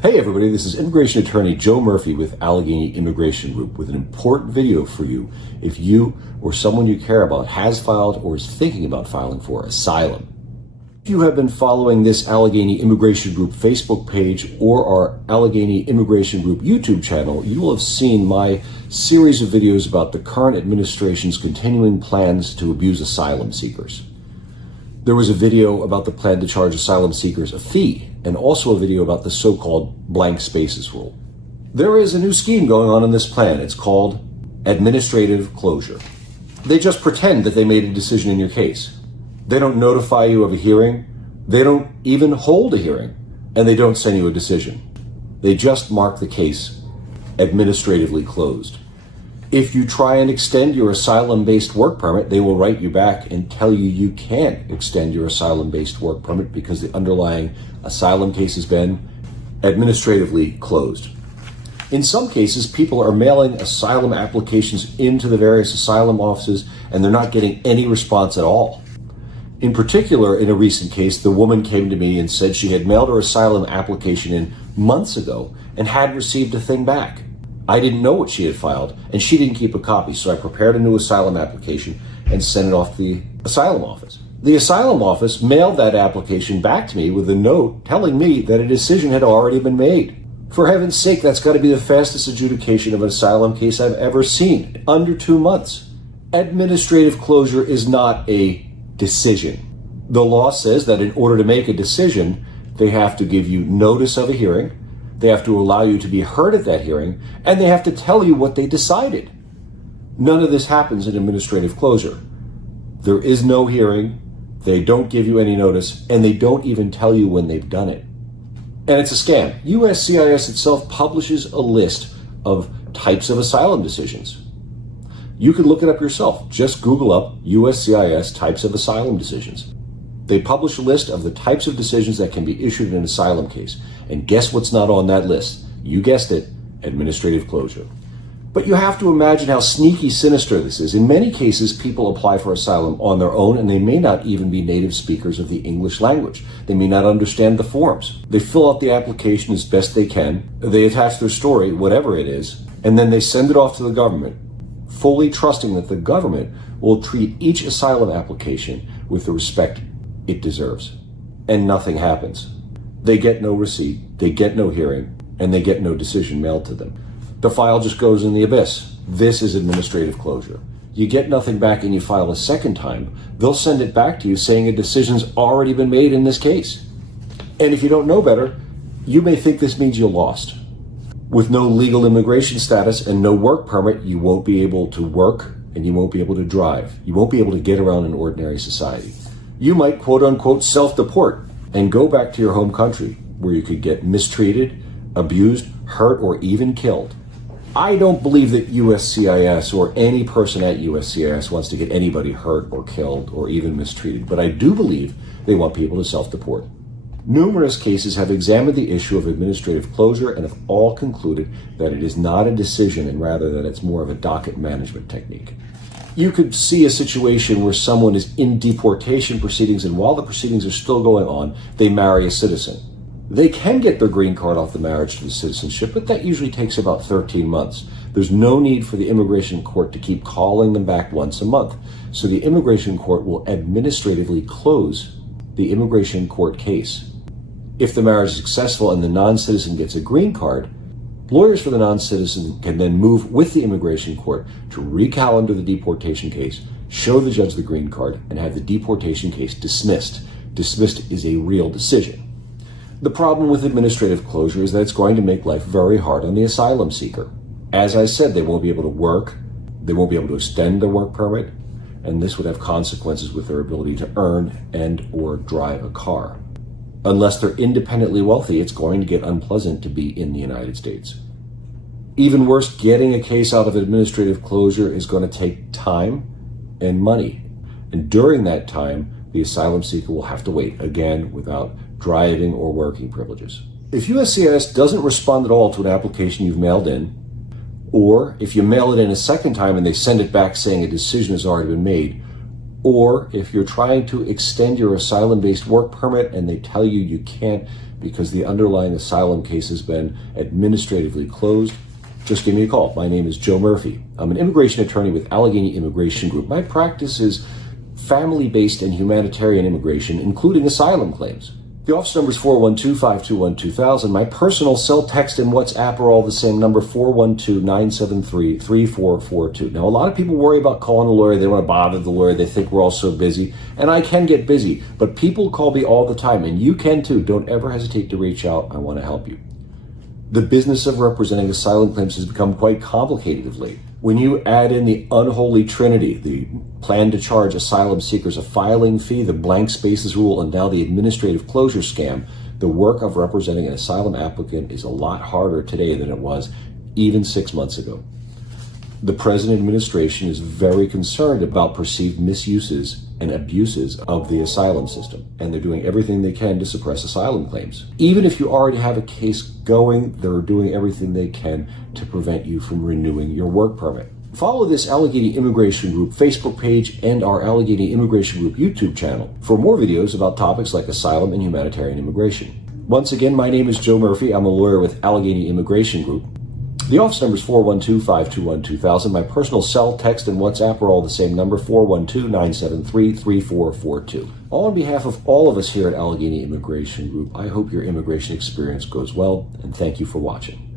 Hey everybody, this is immigration attorney Joe Murphy with Allegheny Immigration Group with an important video for you if you or someone you care about has filed or is thinking about filing for asylum. If you have been following this Allegheny Immigration Group Facebook page or our Allegheny Immigration Group YouTube channel, you will have seen my series of videos about the current administration's continuing plans to abuse asylum seekers. There was a video about the plan to charge asylum seekers a fee, and also a video about the so-called blank spaces rule. There is a new scheme going on in this plan. It's called administrative closure. They just pretend that they made a decision in your case. They don't notify you of a hearing. They don't even hold a hearing, and they don't send you a decision. They just mark the case administratively closed. If you try and extend your asylum-based work permit, they will write you back and tell you you can't extend your asylum-based work permit because the underlying asylum case has been administratively closed. In some cases, people are mailing asylum applications into the various asylum offices and they're not getting any response at all. In particular, in a recent case, the woman came to me and said she had mailed her asylum application in months ago and hadn't received a thing back. I didn't know what she had filed, and she didn't keep a copy, so I prepared a new asylum application and sent it off to the asylum office. The asylum office mailed that application back to me with a note telling me that a decision had already been made. For heaven's sake, that's got to be the fastest adjudication of an asylum case I've ever seen. Under 2 months. Administrative closure is not a decision. The law says that in order to make a decision, they have to give you notice of a hearing, they have to allow you to be heard at that hearing, and they have to tell you what they decided. None of this happens in administrative closure. There is no hearing, they don't give you any notice, and they don't even tell you when they've done it. And it's a scam. USCIS itself publishes a list of types of asylum decisions. You can look it up yourself. Just Google up USCIS types of asylum decisions. They publish a list of the types of decisions that can be issued in an asylum case. And guess what's not on that list? You guessed it, administrative closure. But you have to imagine how sneaky sinister this is. In many cases, people apply for asylum on their own and they may not even be native speakers of the English language. They may not understand the forms. They fill out the application as best they can. They attach their story, whatever it is, and then they send it off to the government, fully trusting that the government will treat each asylum application with the respect it deserves. And nothing happens. They get no receipt, they get no hearing, and they get no decision mailed to them. The file just goes in the abyss. This is administrative closure. You get nothing back and you file a second time, they'll send it back to you saying a decision's already been made in this case. And if you don't know better, you may think this means you lost. With no legal immigration status and no work permit, you won't be able to work and you won't be able to drive. You won't be able to get around in ordinary society. You might quote unquote self-deport and go back to your home country where you could get mistreated, abused, hurt, or even killed. I don't believe that USCIS or any person at USCIS wants to get anybody hurt or killed or even mistreated, but I do believe they want people to self-deport. Numerous cases have examined the issue of administrative closure and have all concluded that it is not a decision and rather that it's more of a docket management technique. You could see a situation where someone is in deportation proceedings and while the proceedings are still going on, they marry a citizen. They can get their green card off the marriage to the citizenship, but that usually takes about 13 months. There's no need for the immigration court to keep calling them back once a month. So the immigration court will administratively close the immigration court case. If the marriage is successful and the non-citizen gets a green card, lawyers for the non-citizen can then move with the immigration court to recalendar the deportation case, show the judge the green card, and have the deportation case dismissed. Dismissed is a real decision. The problem with administrative closure is that it's going to make life very hard on the asylum seeker. As I said, they won't be able to work, they won't be able to extend their work permit, and this would have consequences with their ability to earn and or drive a car. Unless they're independently wealthy, it's going to get unpleasant to be in the United States. Even worse, getting a case out of administrative closure is going to take time and money. And during that time, the asylum seeker will have to wait, again, without driving or working privileges. If USCIS doesn't respond at all to an application you've mailed in, or if you mail it in a second time and they send it back saying a decision has already been made, or if you're trying to extend your asylum-based work permit and they tell you you can't because the underlying asylum case has been administratively closed, just give me a call. My name is Joe Murphy. I'm an immigration attorney with Allegheny Immigration Group. My practice is family-based and humanitarian immigration, including asylum claims. The office number is 412-521-2000. My personal cell, text, and WhatsApp are all the same number, 412-973-3442. Now, a lot of people worry about calling a lawyer. They don't want to bother the lawyer. They think we're all so busy. And I can get busy, but people call me all the time, and you can too. Don't ever hesitate to reach out. I want to help you. The business of representing asylum claims has become quite complicated of late. When you add in the unholy trinity, the plan to charge asylum seekers a filing fee, the blank spaces rule, and now the administrative closure scam, the work of representing an asylum applicant is a lot harder today than it was even 6 months ago. The present administration is very concerned about perceived misuses and abuses of the asylum system, and they're doing everything they can to suppress asylum claims. Even if you already have a case going, they're doing everything they can to prevent you from renewing your work permit. Follow this Allegheny Immigration Group Facebook page and our Allegheny Immigration Group YouTube channel for more videos about topics like asylum and humanitarian immigration. Once again, my name is Joe Murphy. I'm a lawyer with Allegheny Immigration Group. The office number is 412-521-2000. My personal cell, text, and WhatsApp are all the same number, 412-973-3442. All on behalf of all of us here at Allegheny Immigration Group, I hope your immigration experience goes well, and thank you for watching.